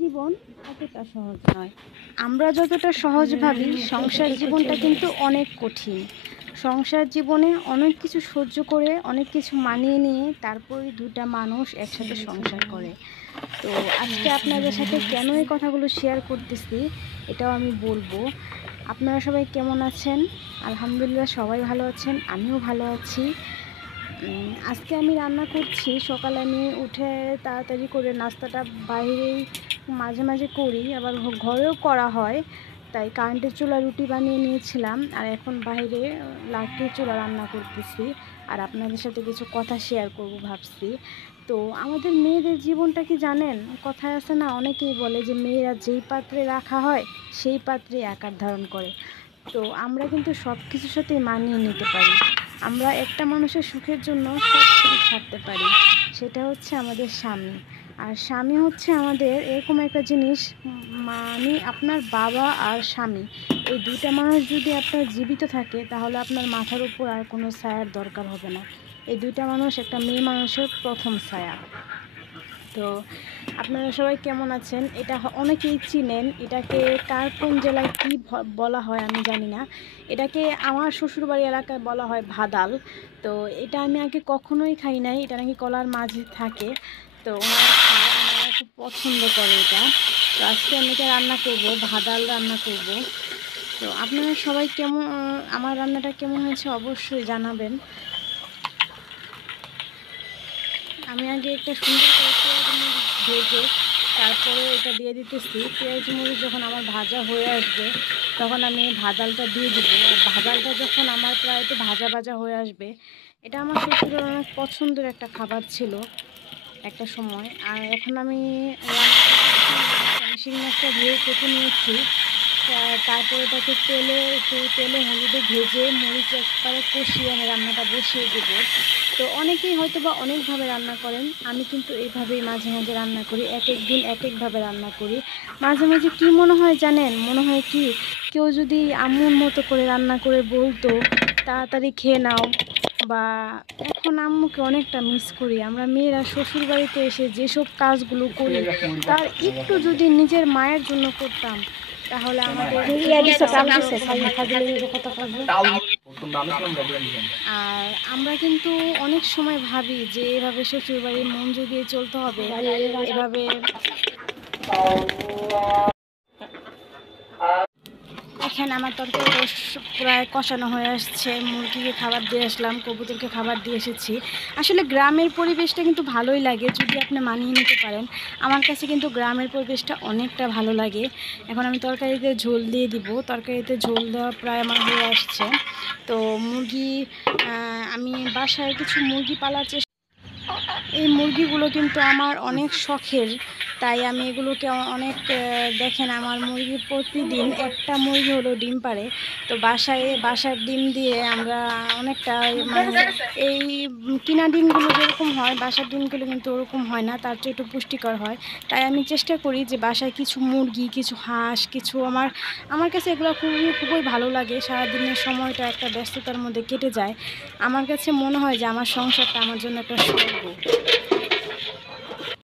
জীবন এতটা সহজ নয়। আমরা যতটা সহজ ভাবি সংসার জীবনটা কিন্তু অনেক কঠিন। সংসার জীবনে অনেক কিছু সহ্য করে অনেক কিছু মানিয়ে নিয়ে তারপরে দুটা মানুষ একসাথে সংসার করে। তো আজকে আপনাদের সাথে কেন এই কথাগুলো শেয়ার করতেছি এটাও আমি বলবো। আপনারা সবাই কেমন আছেন? আলহামদুলিল্লাহ সবাই ভালো আছেন, আমিও ভালো আছি। আজকে আমি রান্না করছি। সকালে আমি উঠে তাড়াতাড়ি করে নাস্তাটা বাইরেই মাঝে মাঝে করি, আবার ঘরেও করা হয়। তাই কারেন্টের চুলা রুটি বানিয়ে নিয়েছিলাম, আর এখন বাইরে লাকড়ির চুলা রান্না করতেছি। আর আপনাদের সাথে কিছু কথা শেয়ার করব ভাবছি। তো আমাদের মেয়েদের জীবনটা কি জানেন? কথায় আছে না, অনেকেই বলে যে মেয়েরা যেই পাত্রে রাখা হয় সেই পাত্রে আকার ধারণ করে। তো আমরা কিন্তু সব কিছুর সাথেই মানিয়ে নিতে পারি। আমরা একটা মানুষের সুখের জন্য সব কিছু ছাড়তে পারি। সেটা হচ্ছে আমাদের স্বামী। আর স্বামী হচ্ছে আমাদের এরকম একটা জিনিস, মানে আপনার বাবা আর স্বামী, এই দুইটা মানুষ যদি আপনার জীবিত থাকে তাহলে আপনার মাথার উপর আর কোনো ছায়ার দরকার হবে না। এই দুইটা মানুষ একটা মেয়ে মানুষের প্রথম ছায়া। তো আপনারা সবাই কেমন আছেন? এটা অনেকেই চিনেন। এটাকে কার কোন জেলায় কী বলা হয় আমি জানি না। এটাকে আমার শ্বশুরবাড়ি এলাকায় বলা হয় ভাদাল। তো এটা আমি আগে কখনোই খাই নাই। এটা নাকি কলার মাঝে থাকে। তো ওনারা খায়, ওনারা খুব পছন্দ করে এটা। তো আজকে আমি এটা রান্না করব, ভাদাল রান্না করব। তো আপনারা সবাই কেমন, আমার রান্নাটা কেমন হয়েছে অবশ্যই জানাবেন। আমি আগে একটা সুন্দর করে পেঁয়াজ মরিচ ভেজে তারপরে এটা দিয়ে দিতেছি। পেঁয়াজ মরিচ যখন আমার ভাজা হয়ে আসবে তখন আমি ভাজালটা দিয়ে দেবো। আর ভাজালটা যখন আমার প্রায় একটু ভাজা ভাজা হয়ে আসবে, এটা আমার শ্বশুরের অনেক পছন্দের একটা খাবার ছিল একটা সময়। আর এখন আমি শিং মাছটা ধুয়ে কেটে নিয়েছি। তারপরে এটাকে তেলে হলুদে ভেজে মরিচ একবারে কষিয়ে আমি রান্নাটা বসিয়ে দেবো। তো অনেকেই হয়তো বা অনেকভাবে রান্না করেন, আমি কিন্তু এইভাবেই মাঝে মাঝে রান্না করি। এক এক দিন এক একভাবে রান্না করি। মাঝে মাঝে কী মনে হয় জানেন? মনে হয় কি, কেউ যদি আম্মুর মতো করে রান্না করে বলতো তাড়াতাড়ি খেয়ে নাও। বা এখন আম্মুকে অনেকটা মিস করি। আমরা মেয়েরা শ্বশুর বাড়িতে এসে যেসব কাজগুলো করি তার একটু যদি নিজের মায়ের জন্য করতাম তাহলে আমাদের আর আমরা কিন্তু অনেক সময় ভাবি যে এভাবে শ্বশুরবাড়ির মন জুগিয়ে চলতে হবে, এভাবে। এখানে আমার তরকারি প্রায় কষানো হয়ে আসছে। মুরগিকে খাবার দিয়ে আসলাম, কবুতরকে খাবার দিয়ে এসেছি। আসলে গ্রামের পরিবেশটা কিন্তু ভালোই লাগে যদি আপনি মানিয়ে নিতে পারেন। আমার কাছে কিন্তু গ্রামের পরিবেশটা অনেকটা ভালো লাগে। এখন আমি তরকারিতে ঝোল দিয়ে দিব। তরকারিতে ঝোল দেওয়া প্রায় আমার হয়ে আসছে। তো মুরগি, আমি বাসায় কিছু মুরগি পালার চেষ্টা, এই মুরগিগুলো কিন্তু আমার অনেক শখের। তাই আমি এগুলোকে অনেক, দেখেন আমার মুরগি প্রতিদিন একটা মুরগি হলো ডিম পাড়ে। তো বাসার ডিম দিয়ে আমরা অনেকটা, মানে এই কিনা ডিমগুলো যেরকম হয় বাসার ডিমগুলো কিন্তু ওরকম হয় না, তার চেয়ে একটু পুষ্টিকর হয়। তাই আমি চেষ্টা করি যে বাসায় কিছু মুরগি, কিছু হাঁস, কিছু আমার কাছে এগুলো খুবই ভালো লাগে। সারাদিনের সময়টা একটা ব্যস্ততার মধ্যে কেটে যায়। আমার কাছে মনে হয় যে আমার সংসারটা আমার জন্য একটা স্বর্গ।